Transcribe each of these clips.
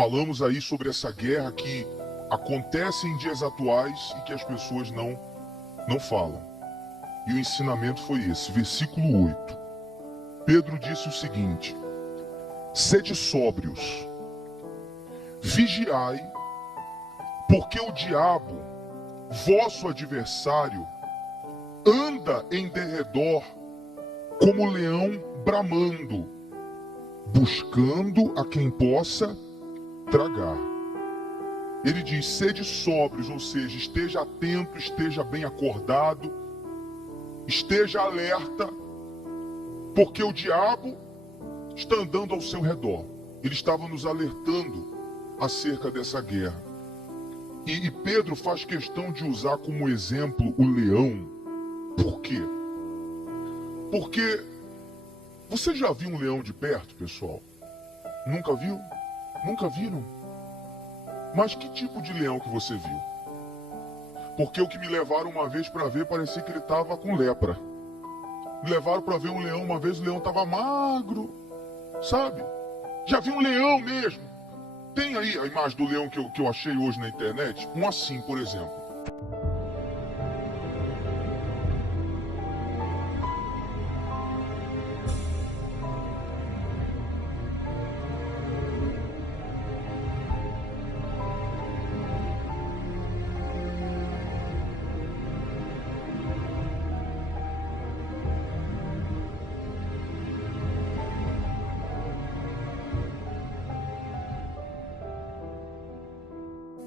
Falamos aí sobre essa guerra que acontece em dias atuais e que as pessoas não falam. E o ensinamento foi esse, versículo 8. Pedro disse o seguinte: sede sóbrios, vigiai, porque o diabo, vosso adversário, anda em derredor como leão bramando, buscando a quem possa tragar. Ele diz, sede sóbrios, ou seja, esteja atento, esteja bem acordado, esteja alerta, porque o diabo está andando ao seu redor. Ele estava nos alertando acerca dessa guerra. E Pedro faz questão de usar como exemplo o leão. Por quê? Porque você já viu um leão de perto, pessoal? Nunca viu? Nunca viram? Mas que tipo de leão que você viu? Porque o que me levaram uma vez para ver parecia que ele estava com lepra. Me levaram para ver um leão uma vez, o leão estava magro, sabe? Já vi um leão mesmo. Tem aí a imagem do leão que eu achei hoje na internet? Um assim, por exemplo.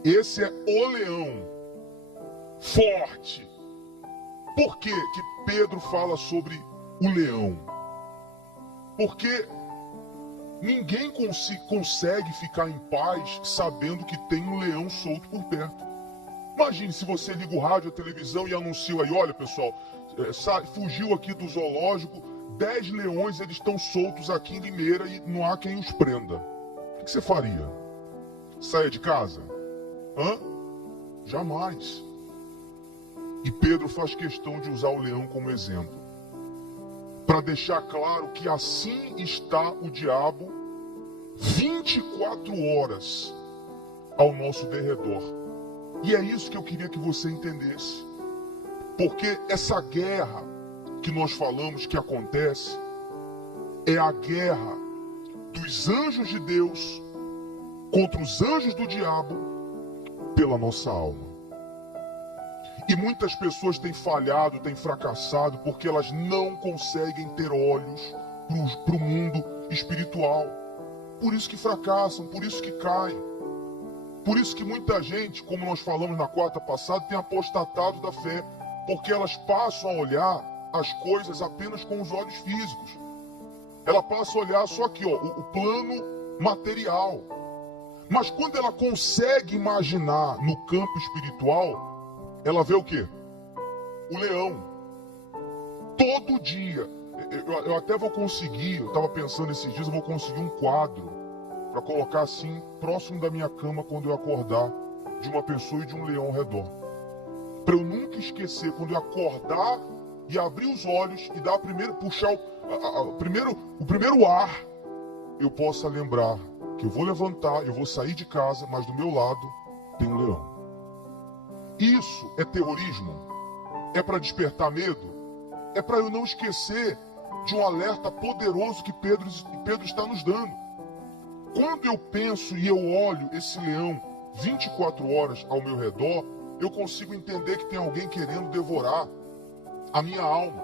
Esse é o leão, forte. Por que Pedro fala sobre o leão? Porque ninguém consegue ficar em paz sabendo que tem um leão solto por perto. Imagine se você liga o rádio, a televisão e anuncia aí, olha pessoal, fugiu aqui do zoológico, 10 leões, eles estão soltos aqui em Limeira e não há quem os prenda. O que você faria? Saia de casa? Hã? Jamais. E Pedro faz questão de usar o leão como exemplo, para deixar claro que assim está o diabo 24 horas ao nosso derredor. E é isso que eu queria que você entendesse. Porque essa guerra que nós falamos que acontece é a guerra dos anjos de Deus contra os anjos do diabo pela nossa alma. E muitas pessoas têm falhado, têm fracassado, porque elas não conseguem ter olhos para o mundo espiritual. Por isso que fracassam, por isso que caem. Por isso que muita gente, como nós falamos na quarta passada, tem apostatado da fé, porque elas passam a olhar as coisas apenas com os olhos físicos. Ela passa a olhar só aqui, ó, o plano material. Mas quando ela consegue imaginar no campo espiritual, ela vê o quê? O leão. Todo dia. Eu até vou conseguir, eu estava pensando esses dias, eu vou conseguir um quadro para colocar assim, próximo da minha cama quando eu acordar, de uma pessoa e de um leão ao redor. Para eu nunca esquecer, quando eu acordar e abrir os olhos e dar puxar o primeiro ar, eu possa lembrar que eu vou levantar, eu vou sair de casa, mas do meu lado tem um leão. Isso é terrorismo? É para despertar medo? É para eu não esquecer de um alerta poderoso que Pedro está nos dando. Quando eu penso e eu olho esse leão 24 horas ao meu redor, eu consigo entender que tem alguém querendo devorar a minha alma.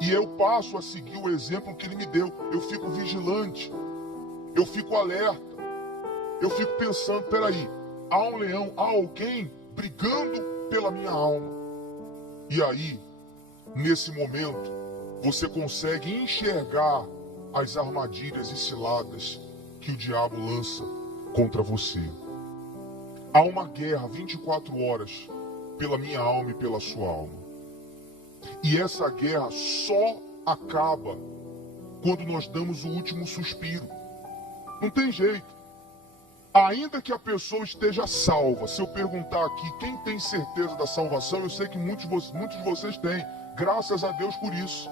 E eu passo a seguir o exemplo que ele me deu. Eu fico vigilante. Eu fico alerta. Eu fico pensando, peraí, há um leão, há alguém brigando pela minha alma. E aí, nesse momento, você consegue enxergar as armadilhas e ciladas que o diabo lança contra você. Há uma guerra 24 horas pela minha alma e pela sua alma. E essa guerra só acaba quando nós damos o último suspiro. Não tem jeito. Ainda que a pessoa esteja salva, se eu perguntar aqui quem tem certeza da salvação, eu sei que muitos de vocês têm. Graças a Deus por isso.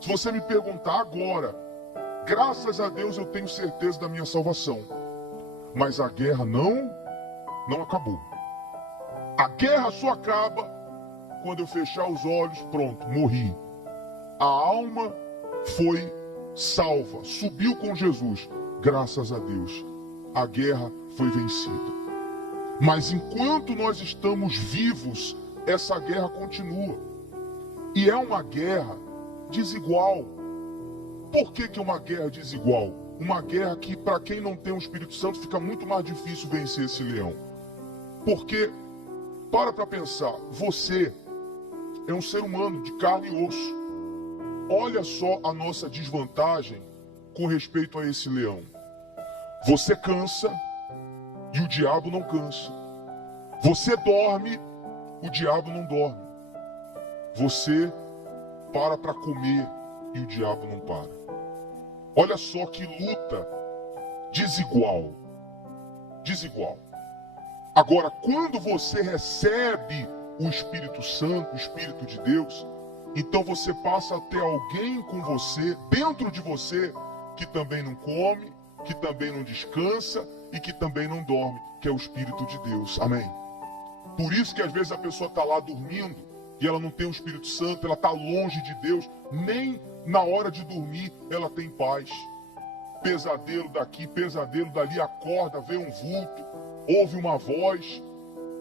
Se você me perguntar agora, graças a Deus eu tenho certeza da minha salvação. Mas a guerra não acabou. A guerra só acaba quando eu fechar os olhos, pronto, morri. A alma foi salva, subiu com Jesus, graças a Deus. A guerra foi vencida. Mas enquanto nós estamos vivos, essa guerra continua. E é uma guerra desigual. Por que é uma guerra desigual? Uma guerra que, para quem não tem o Espírito Santo, fica muito mais difícil vencer esse leão. Porque, para pensar, você é um ser humano de carne e osso. Olha só a nossa desvantagem com respeito a esse leão. Você cansa e o diabo não cansa. Você dorme, o diabo não dorme. Você para comer e o diabo não para. Olha só que luta desigual. Desigual. Agora, quando você recebe o Espírito Santo, o Espírito de Deus, então você passa a ter alguém com você, dentro de você, que também não come, que também não descansa e que também não dorme, que é o Espírito de Deus. Amém? Por isso que às vezes a pessoa está lá dormindo e ela não tem o Espírito Santo, ela está longe de Deus, nem na hora de dormir ela tem paz. Pesadelo daqui, pesadelo dali, acorda, vê um vulto, ouve uma voz,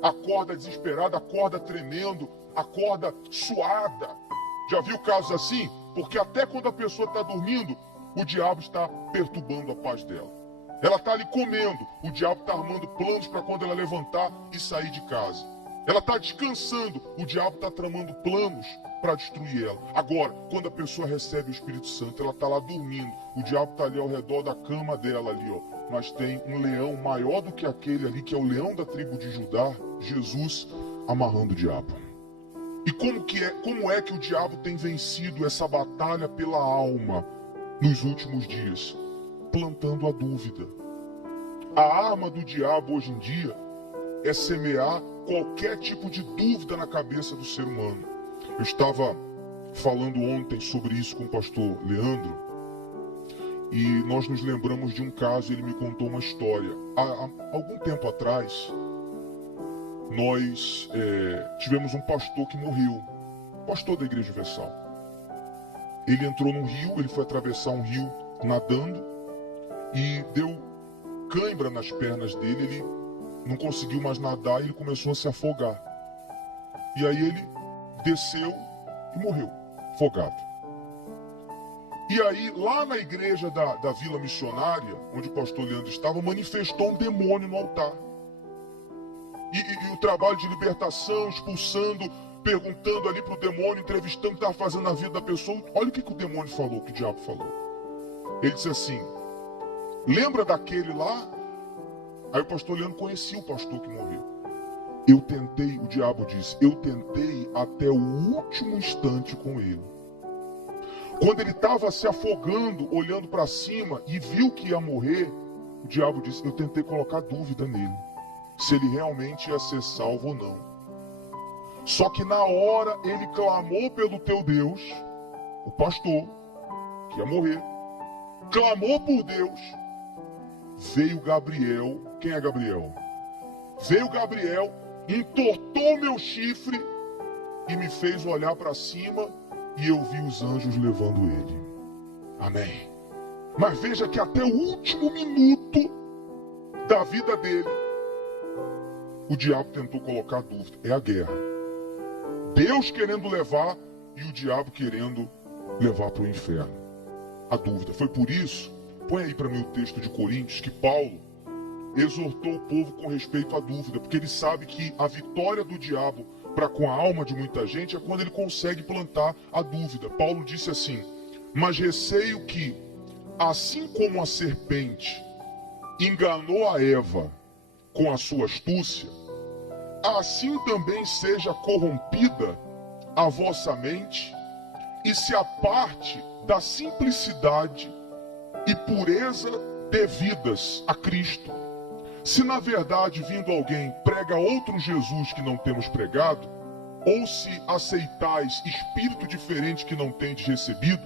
acorda desesperada, acorda tremendo, acorda suada. Já viu casos assim? Porque até quando a pessoa está dormindo, o diabo está perturbando a paz dela. Ela está ali comendo, o diabo está armando planos para quando ela levantar e sair de casa. Ela está descansando, o diabo está tramando planos para destruir ela. Agora, quando a pessoa recebe o Espírito Santo, ela está lá dormindo, o diabo está ali ao redor da cama dela ali, ó. Mas tem um leão maior do que aquele ali, que é o leão da tribo de Judá, Jesus, amarrando o diabo. E como é que o diabo tem vencido essa batalha pela alma nos últimos dias? Plantando a dúvida. A arma do diabo hoje em dia é semear qualquer tipo de dúvida na cabeça do ser humano. Eu estava falando ontem sobre isso com o pastor Leandro e nós nos lembramos de um caso. Ele me contou uma história. Há algum tempo atrás, nós tivemos um pastor que morreu, pastor da Igreja Universal. Ele entrou num rio, ele foi atravessar um rio nadando e deu cãibra nas pernas dele, ele não conseguiu mais nadar e ele começou a se afogar. E aí ele desceu e morreu, afogado. E aí, lá na igreja da Vila Missionária, onde o pastor Leandro estava, manifestou um demônio no altar. E o trabalho de libertação, expulsando, perguntando ali para o demônio, entrevistando o que estava fazendo na vida da pessoa. Olha o que o demônio falou, o que o diabo falou. Ele disse assim: lembra daquele lá? Aí o pastor Leandro conhecia o pastor que morreu. Eu tentei, o diabo disse, eu tentei até o último instante com ele. Quando ele estava se afogando, olhando para cima e viu que ia morrer, o diabo disse, eu tentei colocar dúvida nele, se ele realmente ia ser salvo ou não. Só que na hora ele clamou pelo teu Deus, o pastor, que ia morrer, clamou por Deus, veio Gabriel. Quem é Gabriel? Veio Gabriel, entortou meu chifre e me fez olhar para cima e eu vi os anjos levando ele. Amém. Mas veja que até o último minuto da vida dele, o diabo tentou colocar dúvida. É a guerra. Deus querendo levar e o diabo querendo levar para o inferno. A dúvida. Foi por isso, põe aí para mim o texto de Coríntios, que Paulo exortou o povo com respeito à dúvida, porque ele sabe que a vitória do diabo para com a alma de muita gente é quando ele consegue plantar a dúvida. Paulo disse assim: mas receio que, assim como a serpente enganou a Eva com a sua astúcia, assim também seja corrompida a vossa mente e se aparte da simplicidade e pureza devidas a Cristo. Se na verdade vindo alguém prega outro Jesus que não temos pregado, ou se aceitais espírito diferente que não tendes recebido,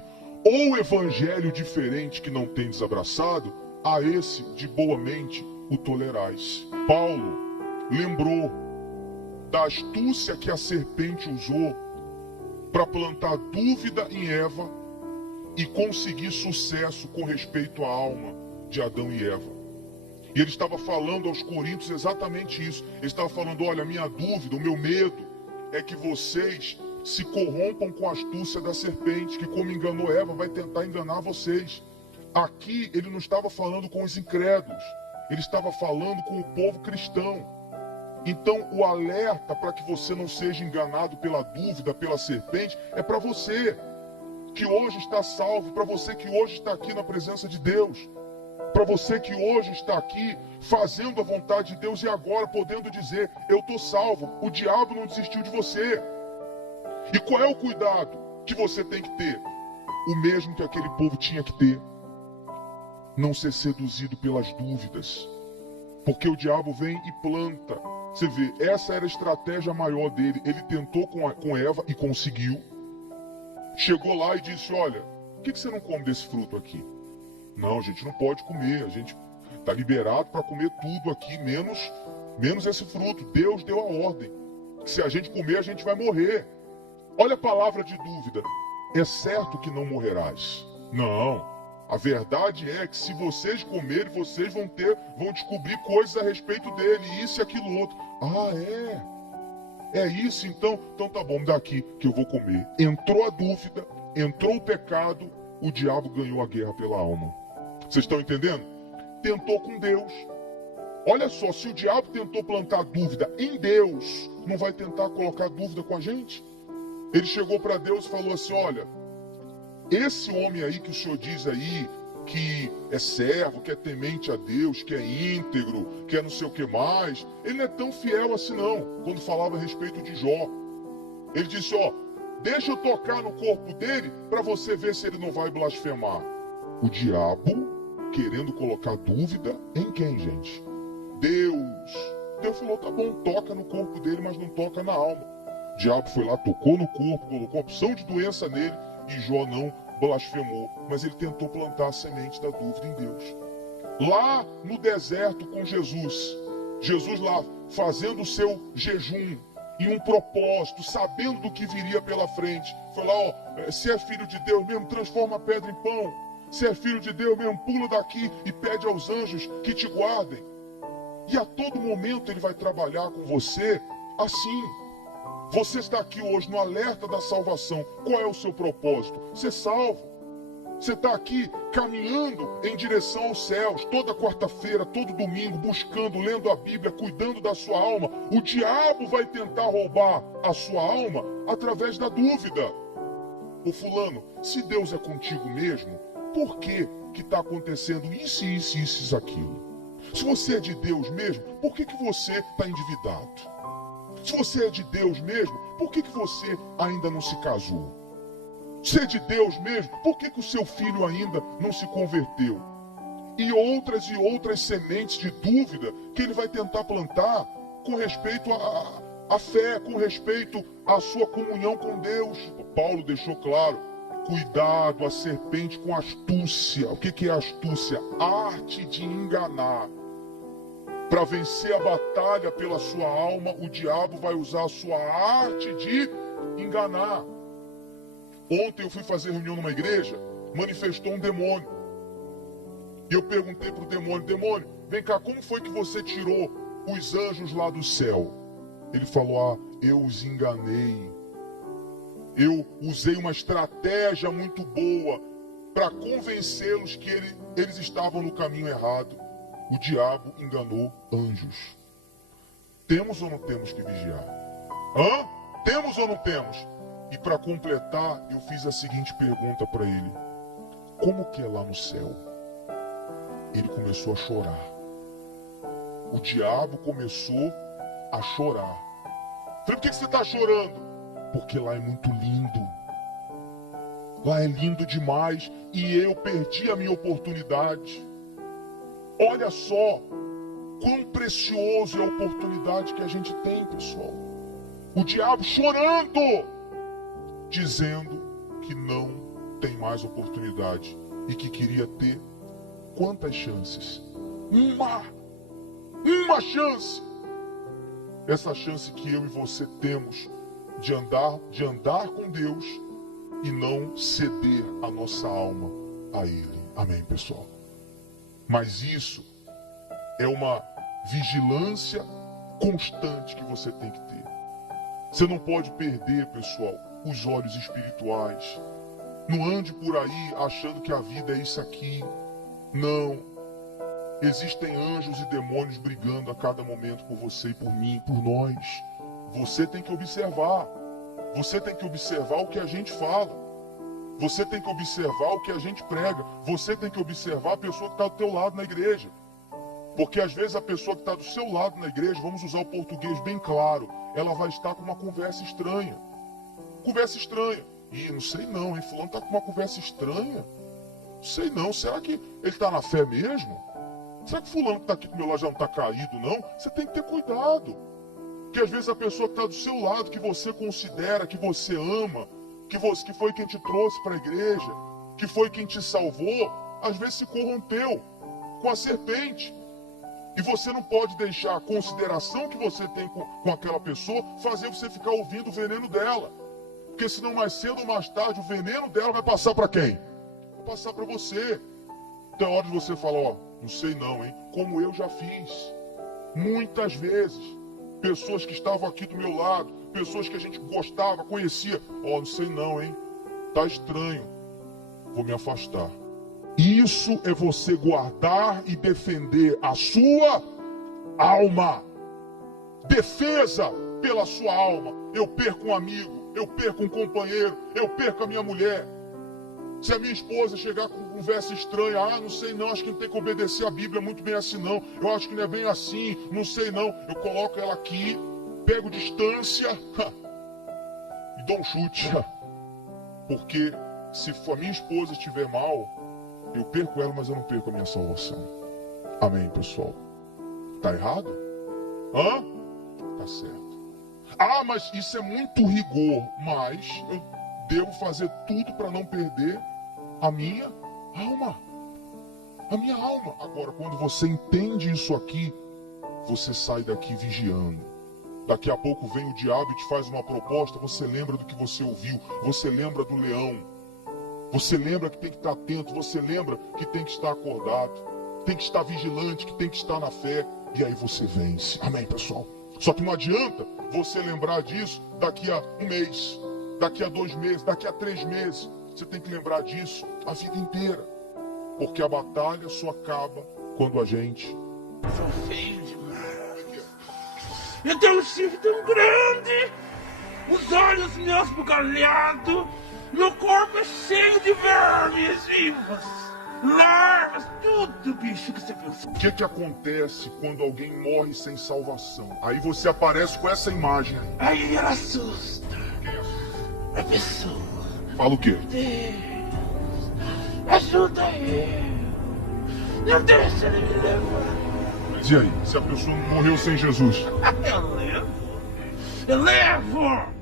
ou evangelho diferente que não tendes abraçado, a esse de boa mente o tolerais. Paulo lembrou da astúcia que a serpente usou para plantar dúvida em Eva e conseguir sucesso com respeito à alma de Adão e Eva. E ele estava falando aos coríntios exatamente isso. Ele estava falando, olha, a minha dúvida, o meu medo é que vocês se corrompam com a astúcia da serpente, que como enganou Eva, vai tentar enganar vocês. Aqui ele não estava falando com os incrédulos, ele estava falando com o povo cristão. Então o alerta para que você não seja enganado pela dúvida, pela serpente, é para você que hoje está salvo, para você que hoje está aqui na presença de Deus, para você que hoje está aqui fazendo a vontade de Deus e agora podendo dizer, eu estou salvo, o diabo não desistiu de você. E qual é o cuidado que você tem que ter? O mesmo que aquele povo tinha que ter. Não ser seduzido pelas dúvidas. Porque o diabo vem e planta. Você vê, essa era a estratégia maior dele. Ele tentou com Eva e conseguiu. Chegou lá e disse, olha, por que você não come desse fruto aqui? Não, a gente não pode comer. A gente está liberado para comer tudo aqui, menos esse fruto. Deus deu a ordem. Que se a gente comer, a gente vai morrer. Olha a palavra de dúvida. É certo que não morrerás. Não. A verdade é que se vocês comerem, vocês vão descobrir coisas a respeito dele, isso e aquilo outro. Ah, é? É isso, então tá bom, me dá aqui que eu vou comer. Entrou a dúvida, entrou o pecado, o diabo ganhou a guerra pela alma. Vocês estão entendendo? Tentou com Deus. Olha só, se o diabo tentou plantar dúvida em Deus, não vai tentar colocar dúvida com a gente? Ele chegou para Deus e falou assim, olha, esse homem aí que o senhor diz aí, que é servo, que é temente a Deus, que é íntegro, que é não sei o que mais, ele não é tão fiel assim não, quando falava a respeito de Jó. Ele disse, ó, deixa eu tocar no corpo dele para você ver se ele não vai blasfemar. O diabo querendo colocar dúvida em quem, gente? Deus. Deus falou, tá bom, toca no corpo dele, mas não toca na alma. O diabo foi lá, tocou no corpo, colocou opção de doença nele e Jó não blasfemou. Mas ele tentou plantar a semente da dúvida em Deus. Lá no deserto com Jesus, Jesus lá fazendo o seu jejum em um propósito, sabendo do que viria pela frente. Foi lá, ó, se é filho de Deus mesmo, transforma a pedra em pão. Se é filho de Deus mesmo, pula daqui e pede aos anjos que te guardem. E a todo momento ele vai trabalhar com você assim. Você está aqui hoje no alerta da salvação. Qual é o seu propósito? Ser salvo. Você está aqui caminhando em direção aos céus, toda quarta-feira, todo domingo, buscando, lendo a Bíblia, cuidando da sua alma. O diabo vai tentar roubar a sua alma através da dúvida. Ô fulano, se Deus é contigo mesmo, por que está acontecendo isso, aquilo? Se você é de Deus mesmo, por que você está endividado? Se você é de Deus mesmo, por que você ainda não se casou? Se é de Deus mesmo, por que o seu filho ainda não se converteu? E outras sementes de dúvida que ele vai tentar plantar com respeito à fé, com respeito à sua comunhão com Deus. Paulo deixou claro, cuidado, a serpente com astúcia. O que é astúcia? Arte de enganar. Para vencer a batalha pela sua alma, o diabo vai usar a sua arte de enganar. Ontem eu fui fazer reunião numa igreja, manifestou um demônio. E eu perguntei para o demônio, vem cá, como foi que você tirou os anjos lá do céu? Ele falou, eu os enganei. Eu usei uma estratégia muito boa para convencê-los que eles estavam no caminho errado. O diabo enganou anjos. Temos ou não temos que vigiar? Temos ou não temos? E para completar, eu fiz a seguinte pergunta para ele. Como que é lá no céu? Ele começou a chorar. O diabo começou a chorar. Falei, por que você está chorando? Porque lá é muito lindo. Lá é lindo demais e eu perdi a minha oportunidade. Olha só quão precioso é a oportunidade que a gente tem, pessoal. O diabo chorando, dizendo que não tem mais oportunidade e que queria ter quantas chances? Uma! uma chance. Essa chance que eu e você temos de andar com Deus e não ceder a nossa alma a Ele. Amém, pessoal? Mas isso é uma vigilância constante que você tem que ter. Você não pode perder, pessoal, os olhos espirituais. Não ande por aí achando que a vida é isso aqui. Não. Existem anjos e demônios brigando a cada momento por você e por mim, por nós. Você tem que observar. Você tem que observar o que a gente fala. Você tem que observar o que a gente prega. Você tem que observar a pessoa que está do teu lado na igreja. Porque às vezes a pessoa que está do seu lado na igreja, vamos usar o português bem claro, ela vai estar com uma conversa estranha. Conversa estranha. Ih, não sei não, hein? Fulano está com uma conversa estranha. Não sei não. Será que ele está na fé mesmo? Será que fulano que está aqui do meu lado já não está caído, não? Você tem que ter cuidado. Porque às vezes a pessoa que está do seu lado, que você considera, que você ama, que foi quem te trouxe para a igreja, que foi quem te salvou, às vezes se corrompeu com a serpente. E você não pode deixar a consideração que você tem com aquela pessoa fazer você ficar ouvindo o veneno dela. Porque senão mais cedo ou mais tarde o veneno dela vai passar para quem? Vai passar para você. Então é hora de você falar, ó, não sei não, hein? Como eu já fiz. Muitas vezes. Pessoas que estavam aqui do meu lado, pessoas que a gente gostava, conhecia. Ó, não sei não, hein? Tá estranho. Vou me afastar. Isso é você guardar e defender a sua alma. Defesa pela sua alma. Eu perco um amigo, eu perco um companheiro, eu perco a minha mulher. Se a minha esposa chegar com conversa estranha, ah, não sei não, acho que não tem que obedecer a Bíblia muito bem assim não. Eu acho que não é bem assim, não sei não. Eu coloco ela aqui, pego distância e dou um chute. Porque se a minha esposa estiver mal, eu perco ela, mas eu não perco a minha salvação. Amém, pessoal? Tá errado? Hã? Tá certo. Ah, mas isso é muito rigor. Mas eu devo fazer tudo para não perder a minha alma. A minha alma. Agora, quando você entende isso aqui, você sai daqui vigiando. Daqui a pouco vem o diabo e te faz uma proposta, você lembra do que você ouviu, você lembra do leão. Você lembra que tem que estar atento, você lembra que tem que estar acordado, tem que estar vigilante, que tem que estar na fé, e aí você vence. Amém, pessoal? Só que não adianta você lembrar disso daqui a um mês, daqui a 2 meses, daqui a 3 meses. Você tem que lembrar disso a vida inteira. Porque a batalha só acaba quando a gente... Sou feio demais. Eu tenho um chifre tão grande, os olhos meus bugalhados, meu corpo é cheio de vermes vivas, larvas, tudo bicho que você pensa. O que acontece quando alguém morre sem salvação? Aí você aparece com essa imagem aí. Aí ela assusta a pessoa. Fala o quê? Deus, ajuda eu. Não deixa ele me levar. Mas e aí? Se a pessoa morreu sem Jesus? Eu levo.